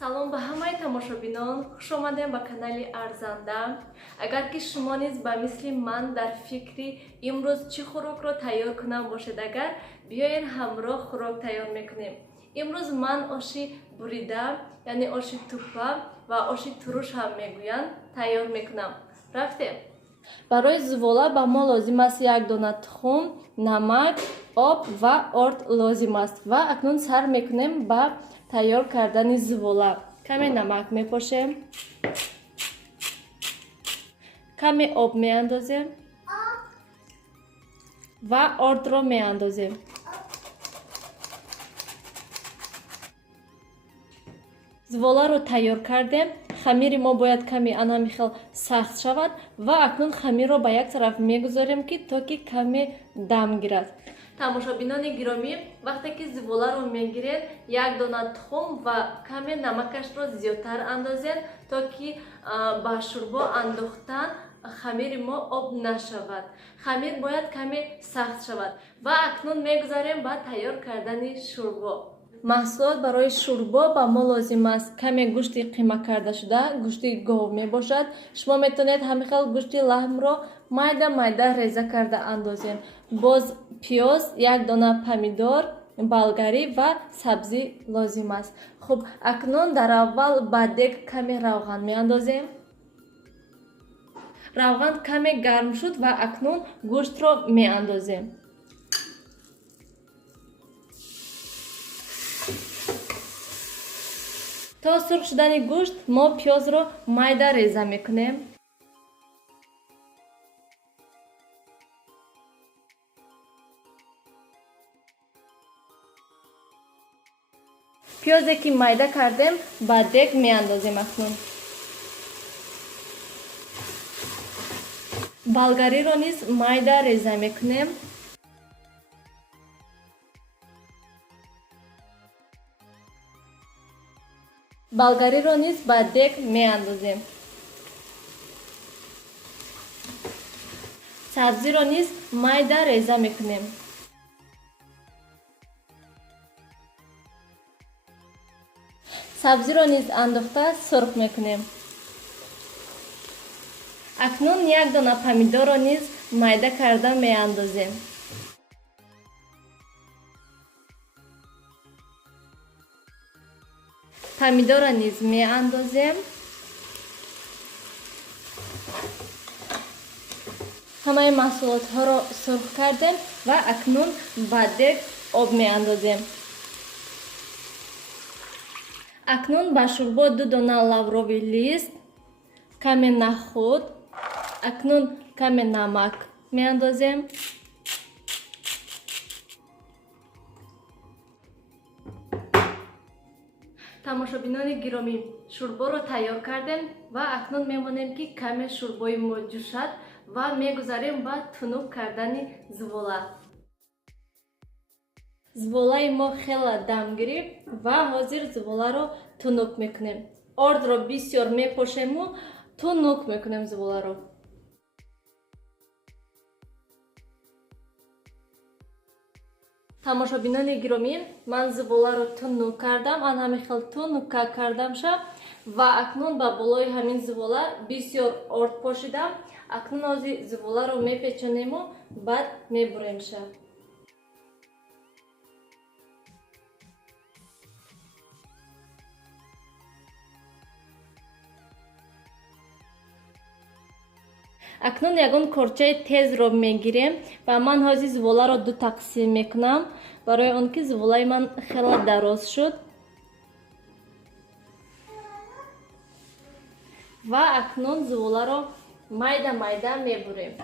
салом ба ҳамаи тамошобинон, хуш омадем ба канали Арзанда. Агар ки шумо низ ба мисли ман дар фикри имрӯз чӣ хӯрокро тайёр кунам бошед, агар биёед ҳамроҳ хӯрок тайёр мекунем. Имрӯз ман оши бурида, яъне оши туппа ва оши туруш ҳам мегӯянд, тайёр мекунам. Рафтем. Барои зувола ба мо лозим аст як дона тухм, намак, об ва орд лозим аст. Ва акнун сар мекунем ба тайёр кардани зувола. Каме намак мепошем, каме об меандозем ва ордро меандозем. Зуволаро тайёр кардем. Хамири мо бояд каме анами хел сахт шавад ва акнун хамирро ба як тараф мегузорем ки то ки каме дам гирад. Тамошобинони гиромӣ, вақте ки зуволаро мегиред, як дона тухм ва каме намакашро зиёдтар андозед, то ки ба шӯрбо андохтан хамири мо об нашавад. Хамир бояд каме сахт шавад. Ва акнун мегузарем ба тайёр кардани шӯрбо. Маҳсулот барои шӯрбо ба мо лозим аст. Каме гӯшти қима кардашуда, гӯшти гов мебошад. Шумо метавонед ҳамин хел гӯшти лаҳмро майда реза карда андозем. Боз пиёз, як дона помидор, болгарӣ ва сабзӣ лозим аст. Хуб, акнун дар аввал ба дег каме равған меандозем. Равған каме гарм шуд ва акнун гӯштро меандозем. То сурх шудани гӯшт мо пиёзро майда реза мекунем. пиёзе ки майда кардем ба дег меандозем. Акнун болгариро низ майда реза мекунем. болгариро низ ба дег меандозем. сабзиро низ майда реза мекунем. сабзиро низ андохта сурх мекунем. акнун як дона помидорро низ майда карда меандозем. помидорро низ меандозем. ҳамаи маҳсулотҳоро сурх кардем ва акнун ба дег об меандозем. акнун ба шӯрбо 2 дона лаврови лист, каме нахуд, акнун каме намак меандозем. тамошобинони гиромӣ, шӯрборо тайёр кардем ва акнун мемонем ки каме шӯрбои мо ҷӯшад ва мегузарем ба тунук кардани зувола. зуволаи мо хела дам гирифт ва ҳозир зуволаро тунук мекунем. ордро бисёр мепошему тунук мекунем зуволаро. тамошобинони гиромӣ, ман зуволаро тунук кардам, ан ҳамин хел тунука кардамша ва акнун ба болои ҳамин зувола бисёр орд пошидам. акнун ҳозир зуволаро мепечонему баъд мебуремша. акнун ягон корчаи тезро мегирем ва ман ҳозир зуволаро 2 тақсим мекунам, барои он ки зуволаи ман хела дароз шуд. ва акнун зуволаро майда мебурем.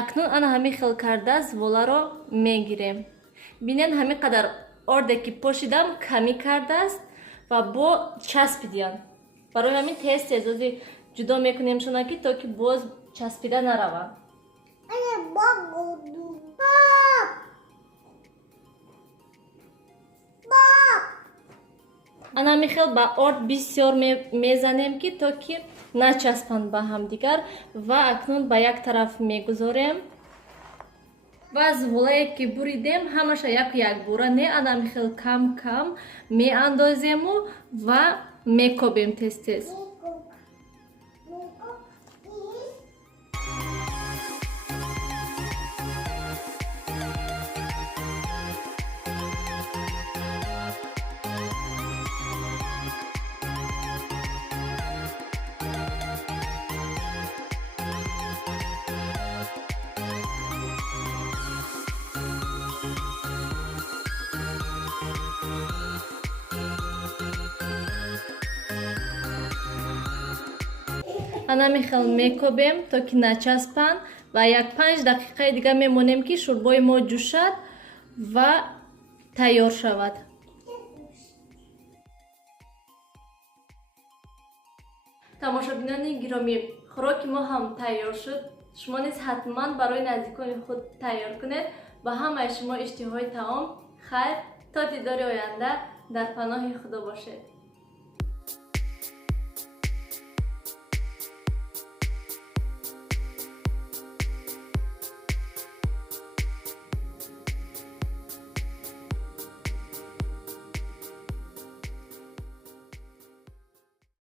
акнун ана ҳамин хел карда зволаро мегирем. бинен ҳамин қадар орде ки пошидам камӣ кардааст ва бо часпидиян. барои ҳамин тез ози ҷудо мекунем шунаки то ки боз часпида наравад. ана ҳамин хел ба орд бисёр мезанем ки то ки начаспанд ба ҳамдигар ва акнун ба як тараф мегузорем ва зволае ки буридем ҳамаша якбора не ана ҳамин хел кам меандозему ва мекобем тез. ана ҳамин хел мекобем то ки начаспанд ва як 5 дақиқаи дига мемонем ки шӯрбои мо ҷӯшад ва тайёр шавад. тамошобинони гиромӣ, хӯроки мо ҳам тайёр шуд. шумо низ ҳатман барои наздикони худ тайёр кунед. ба ҳамаи шумо иштиҳои таом хайр. то дидори оянда дар паноҳи худо бошед.